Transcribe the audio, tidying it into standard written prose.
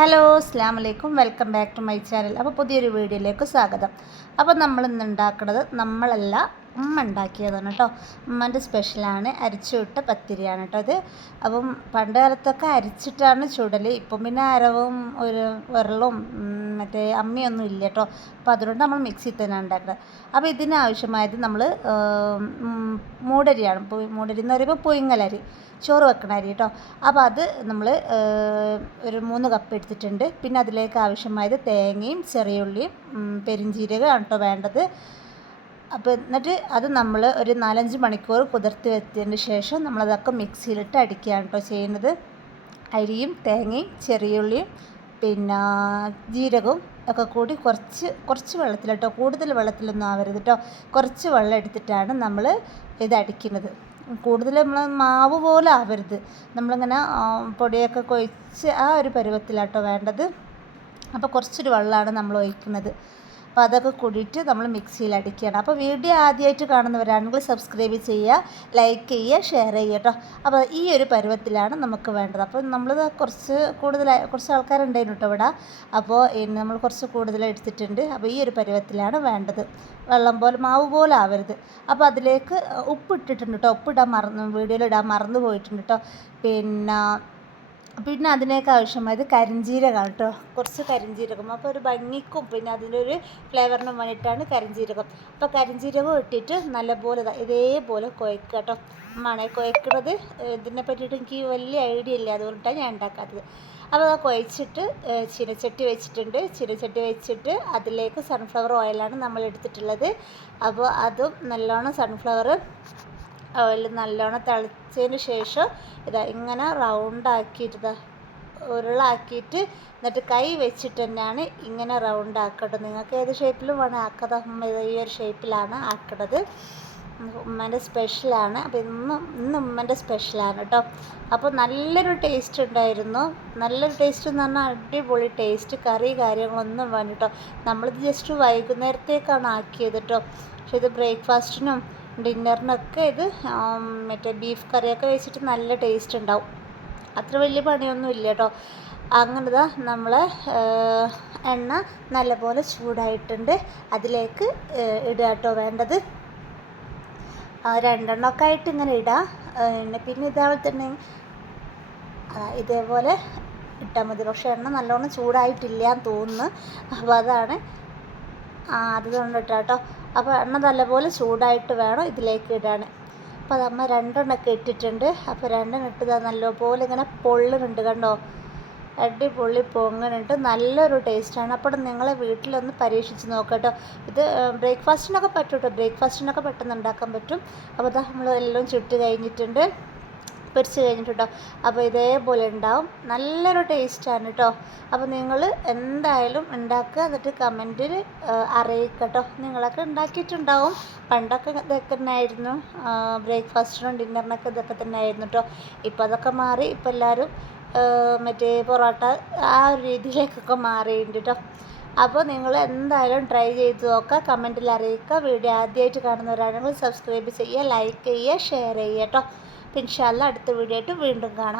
Hello അസ്സലാമു അലൈക്കും, welcome back to my channel. അപ്പോൾ പുതിയൊരു വീഡിയോയിലേക്ക് സ്വാഗതം. അപ്പോൾ നമ്മൾ ഇന്ന് ഉണ്ടാക്കുന്നത് നമ്മളല്ല ഉമ്മ ഉണ്ടാക്കിയതാണ് കേട്ടോ. ഉമ്മൻ്റെ സ്പെഷ്യലാണ്, അരിച്ചുവിട്ട പത്തിരിയാണ് കേട്ടോ അത്. അപ്പം പണ്ട് കാലത്തൊക്കെ അരിച്ചിട്ടാണ് ചുടൽ. ഇപ്പം പിന്നെ അരവും ഒരു വിരലും മറ്റേ അമ്മിയൊന്നും ഇല്ല കേട്ടോ. അപ്പോൾ അതുകൊണ്ട് നമ്മൾ മിക്സിയിൽ തന്നെ ഉണ്ടാക്കുന്നത്. അപ്പോൾ ഇതിനാവശ്യമായത് നമ്മൾ മൂടരിയാണ്. മൂടരി എന്ന് പറയുമ്പോൾ പുഴുങ്ങലരി, ചോറ് വെക്കണ അരി കേട്ടോ. അപ്പോൾ അത് നമ്മൾ ഒരു 3 കപ്പ് എടുത്തിട്ടുണ്ട്. പിന്നെ അതിലേക്ക് ആവശ്യമായത് തേങ്ങയും ചെറിയ ഉള്ളിയും പെരിഞ്ചീരകമാണ് കേട്ടോ വേണ്ടത്. അപ്പോൾ എന്നിട്ട് അത് നമ്മൾ ഒരു 4-5 മണിക്കൂർ കുതിർത്ത് വെച്ചതിന് ശേഷം നമ്മളതൊക്കെ മിക്സിയിലിട്ട് അടിക്കുകയാണ് കേട്ടോ ചെയ്യുന്നത്. അരിയും തേങ്ങയും ചെറിയ ഉള്ളിയും പിന്നെ ജീരകവും ഒക്കെ കൂടി കുറച്ച് വെള്ളത്തിൽ കേട്ടോ, കൂടുതൽ വെള്ളത്തിലൊന്നും ആവരുത് കേട്ടോ. കുറച്ച് വെള്ളം എടുത്തിട്ടാണ് നമ്മൾ ഇത് അടിക്കുന്നത്. കൂടുതൽ നമ്മൾ മാവ് പോലെ ആവരുത്, നമ്മളിങ്ങനെ പൊടിയൊക്കെ കുഴച്ച് ആ ഒരു പരുവത്തിലാട്ടോ വേണ്ടത്. അപ്പോൾ കുറച്ചൊരു വെള്ളമാണ് നമ്മൾ ഒഴിക്കുന്നത്. അപ്പോൾ അതൊക്കെ കൂടിയിട്ട് നമ്മൾ മിക്സിയിൽ അടിക്കുകയാണ്. അപ്പോൾ വീഡിയോ ആദ്യമായിട്ട് കാണുന്നവരാണെങ്കിൽ സബ്സ്ക്രൈബ് ചെയ്യുക, ലൈക്ക് ചെയ്യുക, ഷെയർ ചെയ്യുക കേട്ടോ. അപ്പോൾ ഈ ഒരു പരുവത്തിലാണ് നമുക്ക് വേണ്ടത്. അപ്പോൾ നമ്മൾ കുറച്ച് ആൾക്കാരുണ്ടായിരുന്നു കേട്ടോ ഇവിടെ. അപ്പോൾ നമ്മൾ കുറച്ച് കൂടുതൽ എടുത്തിട്ടുണ്ട്. അപ്പോൾ ഈ ഒരു പരുവത്തിലാണ് വേണ്ടത്, വെള്ളം പോലെ മാവ് പോലെ ആവരുത്. അപ്പോൾ അതിലേക്ക് ഉപ്പ് ഇട്ടിട്ടുണ്ട് കേട്ടോ. വീഡിയോയിൽ ഇടാൻ മറന്നു പോയിട്ടുണ്ട് കേട്ടോ. പിന്നെ അതിനേക്ക് ആവശ്യമായത് കരിഞ്ജീരകമാണ് കേട്ടോ, കുറച്ച് കരിഞ്ജീരകം. അപ്പോൾ ഒരു ഭംഗിക്കും പിന്നെ അതിനൊരു ഫ്ലേവറിനും വേണ്ടിയിട്ടാണ് കരിഞ്ജീരകം. അപ്പോൾ കരിഞ്ജീരകം ഇട്ടിട്ട് നല്ലപോലെ ഇതേപോലെ കുഴക്കുക കേട്ടോ. കുഴക്കുന്നത് ഇതിനെ പറ്റിയിട്ട് എനിക്ക് വലിയ ഐഡിയ ഇല്ല, അതുകൊണ്ടാണ് ഞാൻ ഉണ്ടാക്കാത്തത്. അപ്പോൾ അത് കുഴച്ചിട്ട് ചീനച്ചട്ടി വെച്ചിട്ട് അതിലേക്ക് സൺഫ്ലവർ ഓയിലാണ് നമ്മൾ എടുത്തിട്ടുള്ളത്. അപ്പോൾ അതും നല്ലോണം സൺഫ്ലവർ ഓയിൽ നല്ലോണം തിളച്ചതിന് ശേഷം ഇങ്ങനെ റൗണ്ടാക്കിയിട്ട് ഉരുളാക്കിയിട്ട് എന്നിട്ട് കൈ വെച്ചിട്ട് തന്നെയാണ് ഇങ്ങനെ റൗണ്ടാക്കേണ്ടത്. നിങ്ങൾക്ക് ഏത് ഷേപ്പിലും വേണം ആക്കാതെ, ഈ ഒരു ഷേപ്പിലാണ് ആക്കേണ്ടത്. ഉമ്മേൻ്റെ സ്പെഷ്യലാണ്. അപ്പോൾ ഇന്ന് ഉമ്മേൻ്റെ സ്പെഷ്യലാണ് കേട്ടോ. അപ്പോൾ നല്ലൊരു ടേസ്റ്റ് ഉണ്ടായിരുന്നു. നല്ലൊരു ടേസ്റ്റ് എന്ന് പറഞ്ഞാൽ അടിപൊളി ടേസ്റ്റ്. കറി കാര്യങ്ങളൊന്നും വേണ്ട കേട്ടോ. നമ്മളിത് ജസ്റ്റ് വൈകുന്നേരത്തേക്കാണ് ആക്കിയത് കേട്ടോ. പക്ഷേ ഇത് ബ്രേക്ക്ഫാസ്റ്റിനും ഡിന്നറിനൊക്കെ ഇത് മറ്റേ ബീഫ് കറിയൊക്കെ വെച്ചിട്ട് നല്ല ടേസ്റ്റ് ഉണ്ടാവും. അത്ര വലിയ പണിയൊന്നും ഇല്ല കേട്ടോ. അങ്ങനെതാ നമ്മളെ എണ്ണ നല്ലപോലെ ചൂടായിട്ടുണ്ട്. അതിലേക്ക് ഇടുക കേട്ടോ വേണ്ടത്. 2 എണ്ണമൊക്കെ ആയിട്ട് ഇങ്ങനെ ഇടാം. പിന്നെ ഇതേപോലെ തന്നെ ഇതേപോലെ ഇട്ടാൽ മതി. പക്ഷേ എണ്ണ നല്ലോണം ചൂടായിട്ടില്ല എന്ന് തോന്നുന്നു. അപ്പോൾ അതാണ് അതുകൊണ്ട് കേട്ടോ. അപ്പോൾ എണ്ണ നല്ലപോലെ ചൂടായിട്ട് വേണം ഇതിലേക്ക് ഇടാൻ. അപ്പോൾ അത് അമ്മ 2 എണ്ണമൊക്കെ ഇട്ടിട്ടുണ്ട്. അപ്പോൾ 2 എണ്ണം ഇട്ടത് നല്ലപോലെ ഇങ്ങനെ പൊള്ളുന്നുണ്ട് കണ്ടോ, അടിപൊളി പൊങ്ങുന്നുണ്ട്. നല്ലൊരു ടേസ്റ്റാണ്. അപ്പോൾ നിങ്ങളെ വീട്ടിലൊന്ന് പരീക്ഷിച്ച് നോക്കട്ടോ. ഇത് ബ്രേക്ക്ഫാസ്റ്റിനൊക്കെ പറ്റും കേട്ടോ, ബ്രേക്ക്ഫാസ്റ്റിനൊക്കെ പെട്ടെന്ന് ഉണ്ടാക്കാൻ പറ്റും. അപ്പോൾ നമ്മൾ എല്ലാം ചുട്ട് കഴിഞ്ഞിട്ടുണ്ട്, പൊരിച്ച് കഴിഞ്ഞിട്ടുണ്ടോ. അപ്പോൾ ഇതേപോലെ ഉണ്ടാവും, നല്ലൊരു ടേസ്റ്റാണ് കേട്ടോ. അപ്പോൾ നിങ്ങൾ എന്തായാലും ഉണ്ടാക്കുക, എന്നിട്ട് കമൻറ്റിൽ അറിയിക്കുക കേട്ടോ. നിങ്ങളൊക്കെ ഉണ്ടാക്കിയിട്ടുണ്ടാവും. പണ്ടൊക്കെ ഇതൊക്കെ തന്നെ ആയിരുന്നു, ബ്രേക്ക്ഫാസ്റ്റിനും ഡിന്നറിനൊക്കെ ഇതൊക്കെ തന്നെ ആയിരുന്നു കേട്ടോ. ഇപ്പോൾ അതൊക്കെ മാറി, ഇപ്പോൾ എല്ലാവരും മറ്റേ പൊറോട്ട ആ ഒരു രീതിയിലേക്കൊക്കെ മാറിയിട്ടുണ്ട് കേട്ടോ. അപ്പോൾ നിങ്ങൾ എന്തായാലും ട്രൈ ചെയ്ത് നോക്കുക, കമൻറ്റിൽ അറിയിക്കുക. വീഡിയോ ആദ്യമായിട്ട് കാണുന്നവരാണെങ്കിൽ സബ്സ്ക്രൈബ് ചെയ്യുക, ലൈക്ക് ചെയ്യുക, ഷെയർ ചെയ്യുക കേട്ടോ. ഇൻഷാ അല്ലാഹ് അടുത്ത വീഡിയോ ആയിട്ട് വീണ്ടും കാണാം.